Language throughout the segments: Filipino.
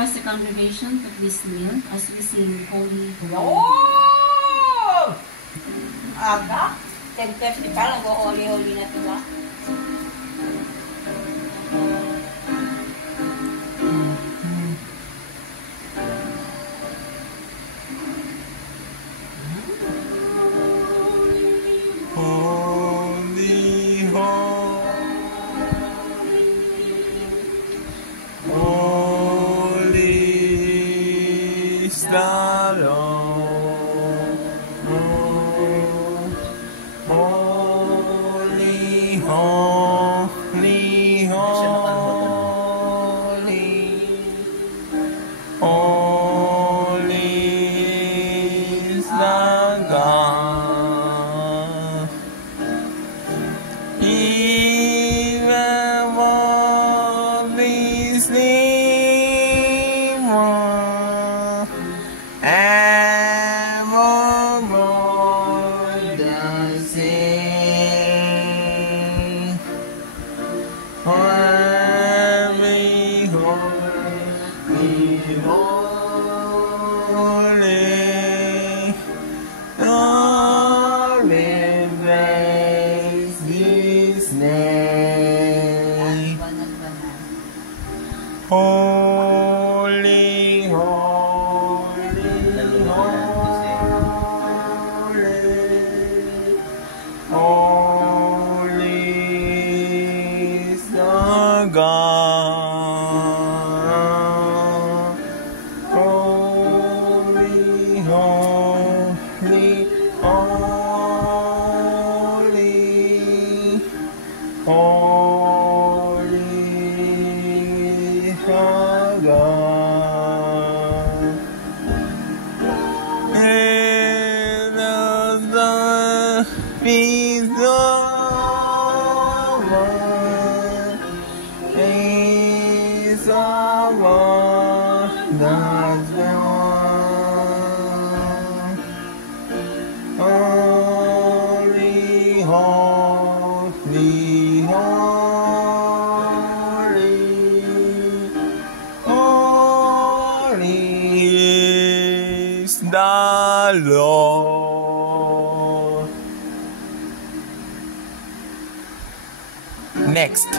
request the congregation to please kneel as we sing Holy, Holy. Oh! Aga? 10:30 pa lang, Holy, Holy na ito ba? Next.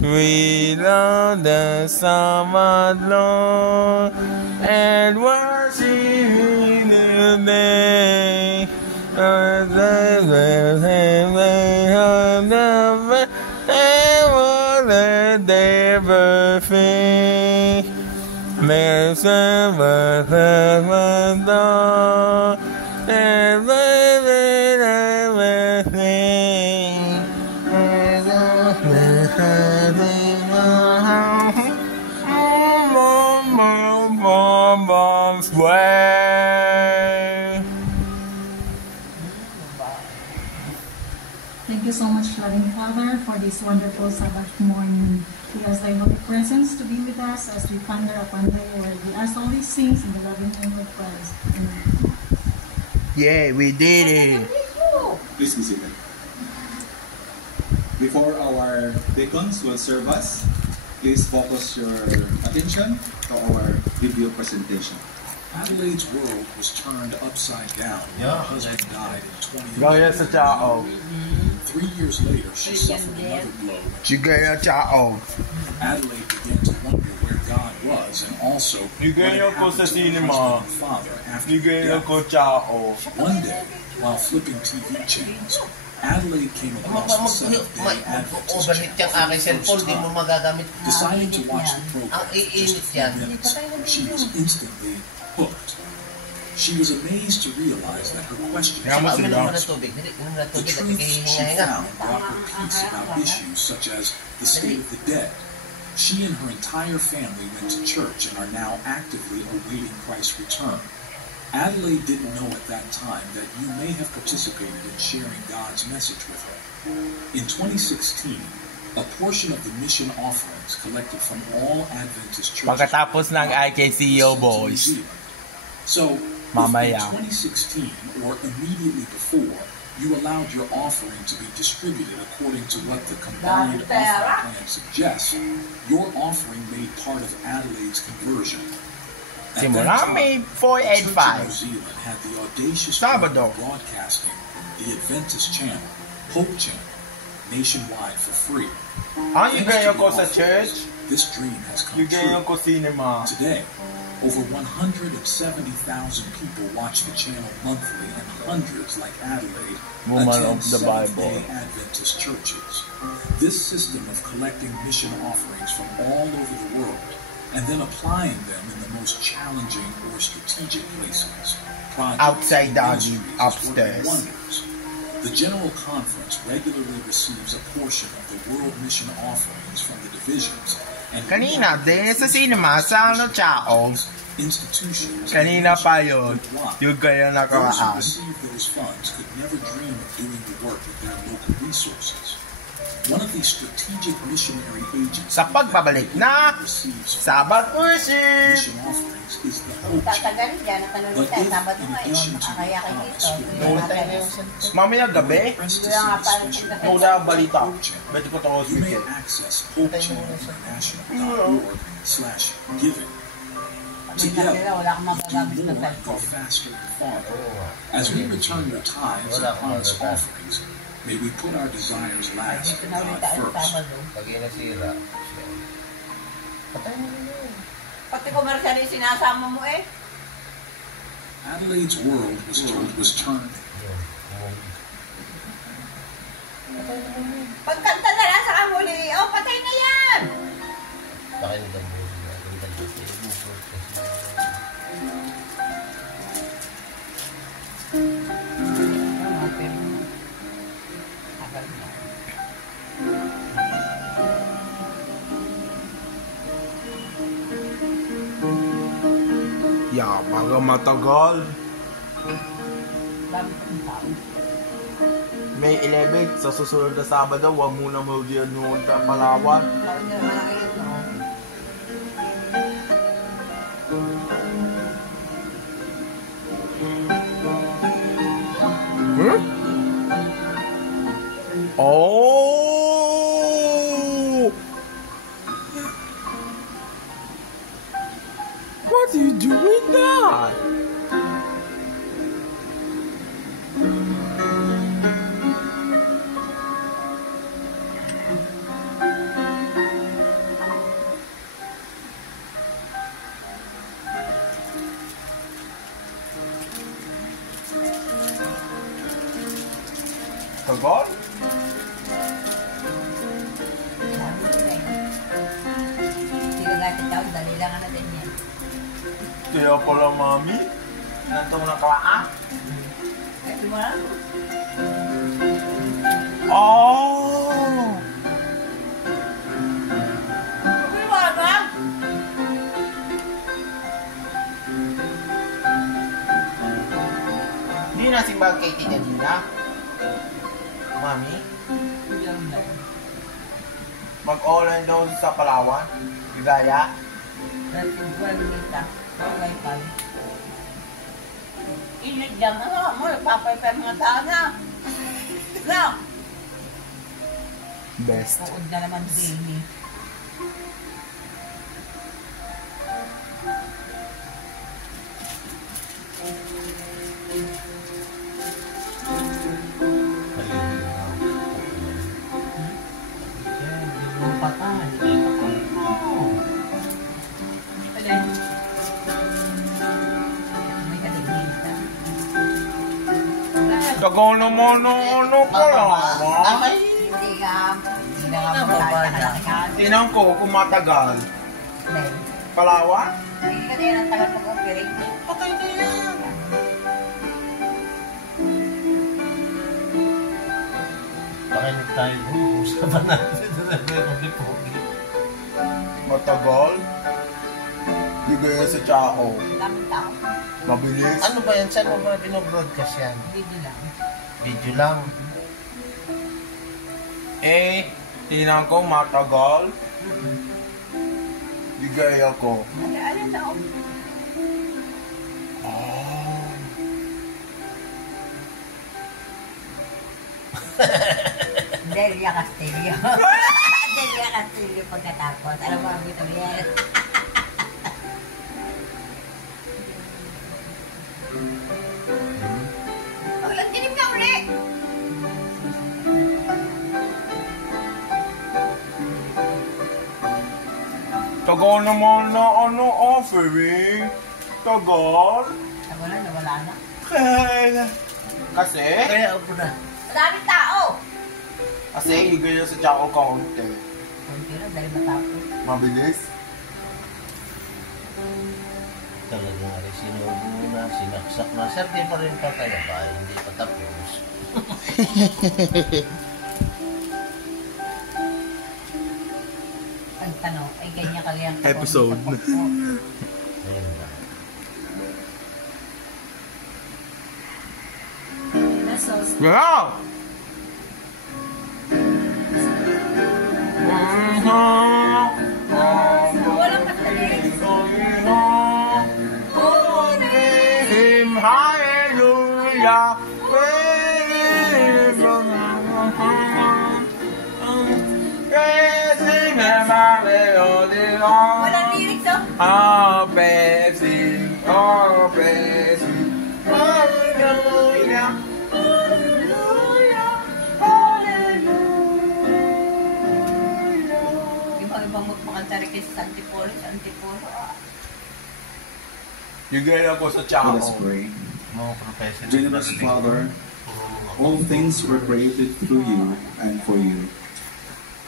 We love the Sabbath, Lord, and worship in the day. There's Thank you so much, loving Father, for this wonderful Sabbath morning. We ask thy holy presence to be with us as we ponder upon thy word. We ask all these things in the loving name of Christ. Amen. Yeah, we did it. Please be seated. Before our deacons will serve us, please focus your attention to our video presentation. Adelaide's world was turned upside down when her husband died in 2011. Go ahead, sit down. 3 years later, she suffered another blow. Adelaide began to wonder where God was and also what had happened to her husband and father after death. One day, while flipping TV channels, Adelaide came across the set of Day Adventist channel. Deciding to watch the program for just a few minutes, she was instantly hooked. She was amazed to realize that her questions were answered. The truths she found brought her peace about issues such as the state of the dead. She and her entire family went to church and are now actively awaiting Christ's return. Adelaide didn't know at that time that you may have participated in sharing God's message with her. In 2016, a portion of the mission offerings collected from all Adventist churches Pagkatapos ng IKCO boys. So, if in 2016 or immediately before, You allowed your offering to be distributed according to what the combined offering plan suggests. Your offering made part of Adelaide's conversion. At Simula that time, May the Church of 485. New Zealand had the audacious Sabado. dream of broadcasting the Adventist Channel, Hope Channel, nationwide for free. You ganyan ko sa church? This dream has come You ganyan true. ko cinema. Today, over 170,000 people watch the channel monthly, and hundreds like Adelaide Woman attend of the Seventh-day Bible. Adventist churches. This system of collecting mission offerings from all over the world and then applying them in the most challenging or strategic places, projects, Outside the and ministries is upstairs. working wonders. The General Conference regularly receives a portion of the world mission offerings from the divisions and Kanina din sa cinema sa Chao. institutions. Kanina pa yun. Yung ganyan Those who nakaraan. received those funds could never dream of doing the work with their local resources. One of these strategic missionary agencies Sa pagbabalik na receives Sabat worship! mission offerings is the Hope Channel. Tatagalin dyan, at tanong But tayo, if, Sabado in ngayon, addition to makakaya kayo promise, dito. you Wala may tayo. Mamaya gabi, press to Wala nga see pa the special rin. wala balita. Hope Channel. Pwede ko ito ko You may speaker. access HopeChannelInternational.org/giving. Together, Wala kang do magagamit na more, go cellphone. faster and farther. As we return your tithes and promise offerings, may we put our desires last Dito and na ulit God tayo first. Sabado. Pag nasira, patay na yun. Pati komersyal yung sinasama mo eh. Adelaide's world was turned. Pagkanta na lang sa kamuli, oh, patay na yan! Pakinig ang buhay na. Ganda na siya. Yeah, baga matagal. May 11, sa susunod na Sabado, huwag muna mag-diyan noon sa Palawan. Hmm? Oh! What are you doing that? Tagal? Hindi ka natin tawag, dali lang na din yan. Kaya pala, mami. Nanto mo na kaan? Eh, di mo lang. Oh! Hindi mo lang. Hindi na simbang kay Tita Dina. Mami, Hindi lang. mag-online daw sa Palawan. Gaya. Dati buwan nita. Wala pa. Init lang. Ano mo, nagpapaypay mga tao na. No! Best. Uod na naman din eh. Alin? May kaligita. Tagal naman ng ano Palawan. Hindi na nga magkakalakihan. Tinang ko kung matagal. Palawan? Hindi ka din ang tagal mag-operate. Patay na yan. Pakinig tayo. Usapan natin na meron ni Pogi. Matagal? Di gaya sa Chao. Daming tao. Mabilis. Ano ba yan? Saan mo ba binobroadcast yan? Hindi lang. Video lang. Eh, tinang ko matagal. Di gaya ko. Alin tao? Oh. Delia Castillo. Delia Castillo pagkatapos. Alam mo ang Victoriel. Paglang dilim na ulit. Tagal naman na offering. Tagal. Tagal na, nawala na. Kasi? Kaya ako na. Maraming tao. Kasi higay na sa Chaco County. Kunti na, dahil matapos. Mabilis. Talagang ari sinubo na, sinaksak na. Sir, di pa rin pa kaya ba? Hindi pa tapos. Ang tanong, ay ganyan kagayang Episode. Ayun na. Pesos. Yeah! Walang matalis. Him hallelujah. Walang lyrics, oh. Oh, blessing, oh, blessing, hallelujah, hallelujah, hallelujah. Ibang magmakanta rin kayo sa Antipolo, Higay ako sa Let Chaco. us pray. Mga professional. Generous Father, all things were created through you and for you.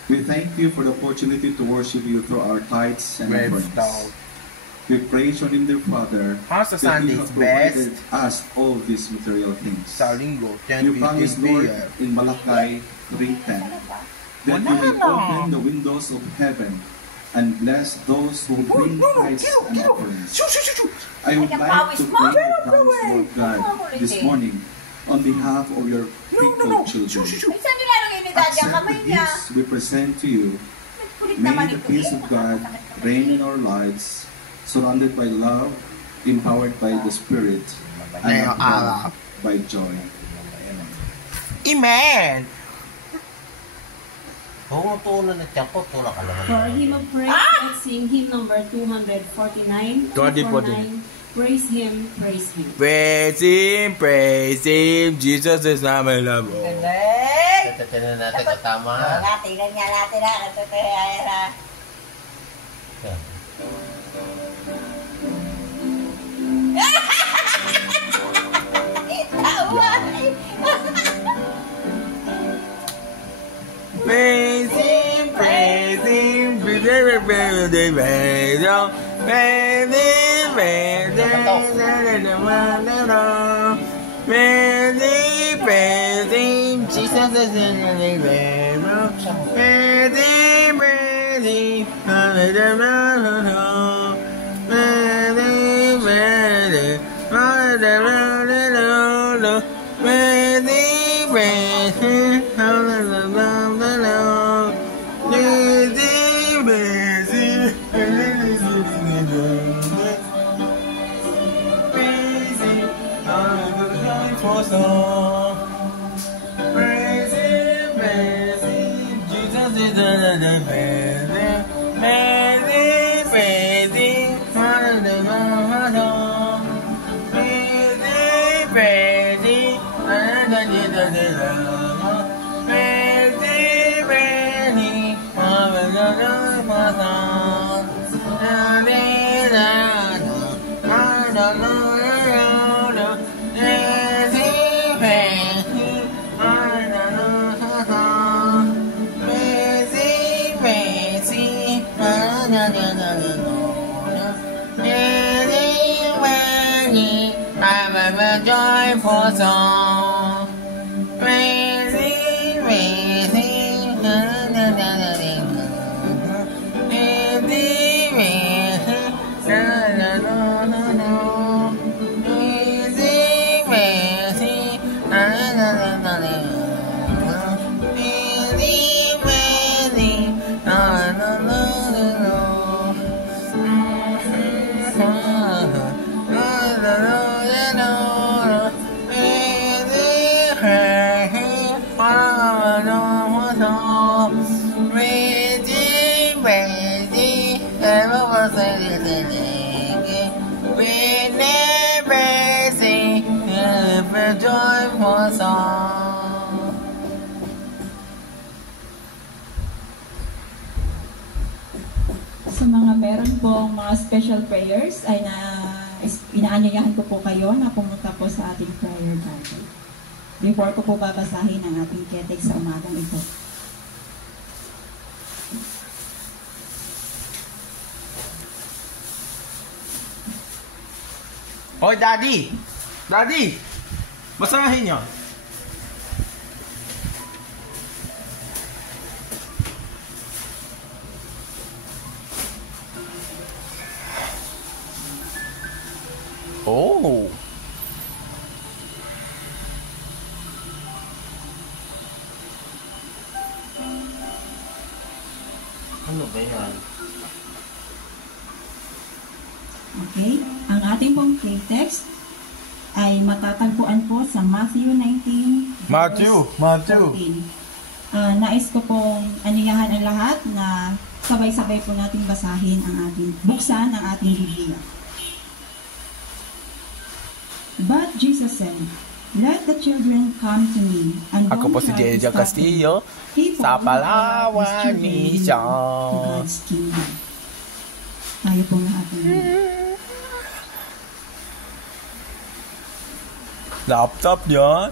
We thank you for the opportunity to worship you through our tithes and Red offerings. Star. We praise your name, dear Father, How's the that you Sunday's have provided best? us all these material things. Sa linggo, You promise, 10:15 Lord, p.m. in Malachi 3:10, that you will open the windows of heaven and bless those who bring tithes and offerings. I would like to pray the promise, Lord God, this morning on behalf of your faithful children. Minsan nyo lang ang inidad yung Accept kamay the niya. gifts we present to you. Kulit May naman the ito, peace eh. of God reign in our lives, surrounded by love, empowered by the Spirit, and upheld by joy. Amen! Oo, tuunan na tiyan ko. Tulak ka naman. For hymn of praise, let's sing hymn number 249. 249. Praise him, praise him. Praise him, Jesus is not my love. Galing! Tatanan natin katama. Oo nga, tingnan nga natin na. Katutaya na. Yan. Tawa! Praise him, praise him, praise him, praise him, praise him, praise him, praise him, praise him, Jesus is in the name, praise him, praise him, praise joyful song. Praising, praising, joyful song. Sa mga meron pong mga special prayers ay inaanyayahan ko po kayo na pumunta po sa ating prayer garden. Before ko po babasahin ang ating ketek sa umagang ito. Hoy, Daddy! Daddy! Basahin niyo. Oh! Ano ba yan? Okay? Ang ating pong prayer text ay matatagpuan po sa Matthew 19, Matthew! 14. Nais ko pong aniyahan ang lahat na sabay-sabay po nating basahin ang buksan ang ating Biblia. But Jesus said, "Let the children come to me, and Ako po si Jeja Castillo sa Palawan Mission. God's kingdom." Tayo po lahat ng Laptop yan.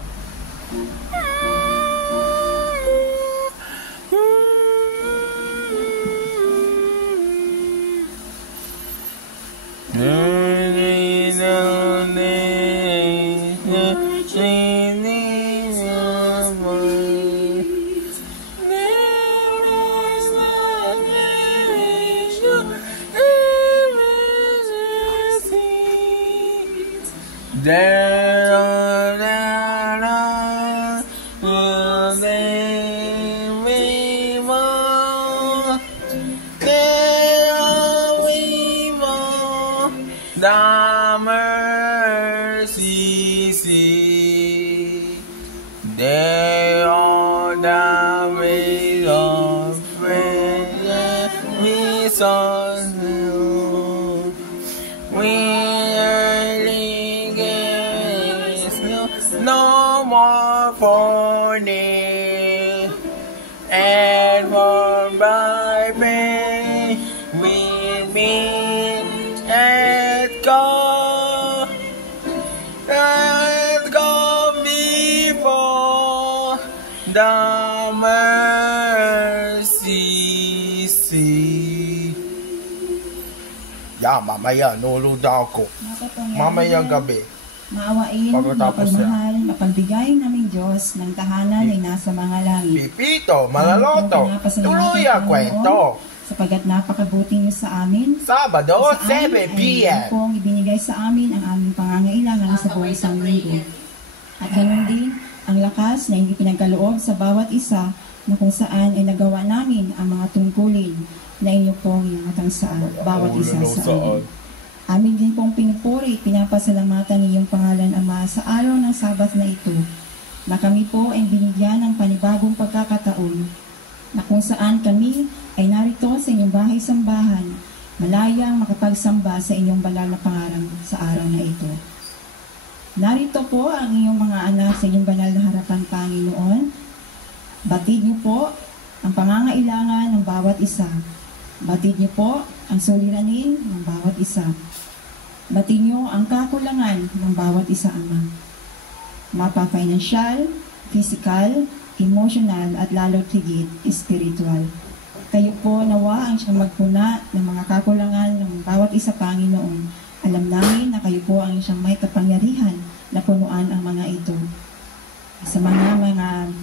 The mercy seat, they are the way of prayer. We saw you. We early gates, no more forning, and for by pain we meet and go before the mercy seat. Ya, mamaya, nulog daw ako. Mamaya gabi. Maawain, Pagkatapos mapagmahal, mapagbigay naming Diyos ng tahanan ay nasa mga langit. Pipito, malaloto, tuluya kwento. Sapagat napakabuti niyo sa amin. Sabado, Sa amin 7 p.m. ay pong ibinigay sa amin ang aming pangangailangan sa buong isang linggo. At ganoon din ang lakas na hindi pinagkaloob sa bawat isa na kung saan ay nagawa namin ang mga tungkulin na inyo pong inatang sa bawat isa sa amin. Amin din pong pinupuri, pinapasalamatan iyong pangalan, Ama, sa araw ng Sabat na ito, na kami po ay binigyan ng panibagong pagkakataon, na kung saan kami ay narito sa inyong bahay-sambahan, malayang makapagsamba sa inyong banal na pangarang sa araw na ito. Narito po ang inyong mga anak sa inyong banal na harapan, Panginoon. Batid niyo po ang pangangailangan ng bawat isa. Batid niyo po ang suliranin ng bawat isa. Batid niyo ang kakulangan ng bawat isa, Ama. Mapa-financial, physical, emotional, at lalo't higit, spiritual. Kayo po nawa ang siyang magpuna ng mga kakulangan ng bawat isa, Panginoon. Alam namin na kayo po ang siyang may kapangyarihan na punuan ang mga ito. Sa mga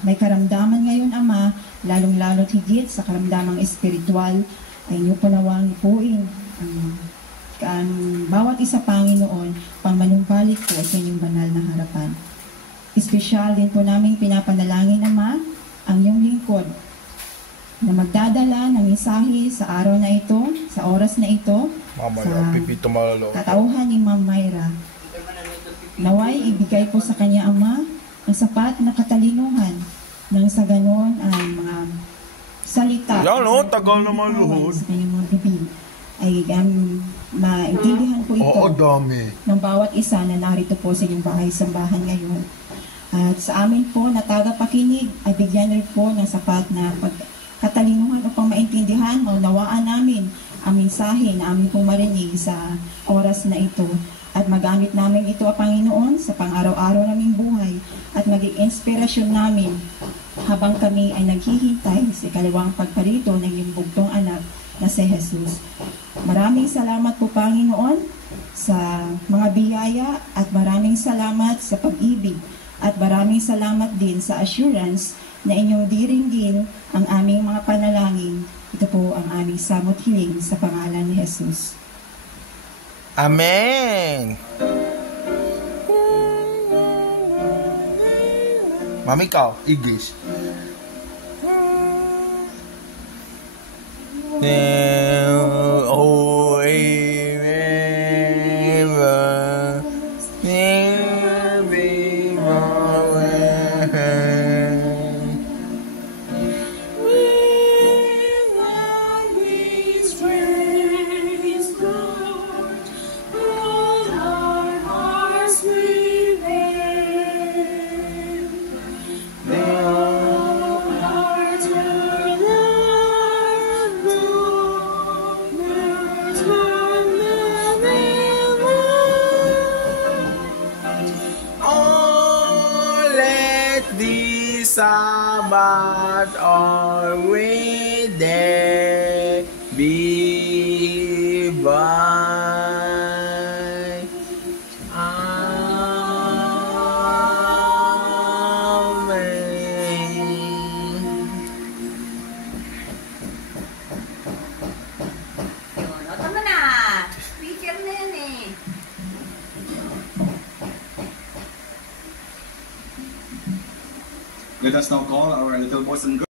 may karamdaman ngayon, Ama, lalong-lalo't higit sa karamdamang espiritual, ay inyo po nawang ipuin ang bawat isa, Panginoon, pang manumbalik po sa inyong banal na harapan. Espesyal din po namin pinapanalangin, Ama, ang iyong lingkod na magdadala ng mensahe sa araw na ito, sa oras na ito, sa katauhan ni Ma'am Myra. Naway ibigay po sa kanya, Ama, ang sapat na katalinuhan Nang sa ganon ang mga salita Yan, oh, tagal naman luhod. sa kanyang mga bibig ay maintindihan po ito dami. ng bawat isa na narito po sa inyong bahay-sambahan ngayon. At sa amin po na tagapakinig ay bigyan rin po ng sapat na pagkatalinuhan upang maintindihan, maunawaan namin ang mensahe na amin pong marinig sa oras na ito. At magamit namin ito, Panginoon, sa pang-araw-araw naming buhay at maging inspirasyon namin habang kami ay naghihintay sa ikalawang pagparito ng iyong bugtong anak na si Jesus. Maraming salamat po, Panginoon, sa mga biyaya at maraming salamat sa pag-ibig at maraming salamat din sa assurance na inyong diringgin ang aming mga panalangin. Ito po ang aming samot hiling sa pangalan ni Jesus. Amen! Mami ikaw, English. Oh, Sabbath always there be by. Amen. Yun, o tama na. Speaker na yan eh. Let us now call our little boys and girls.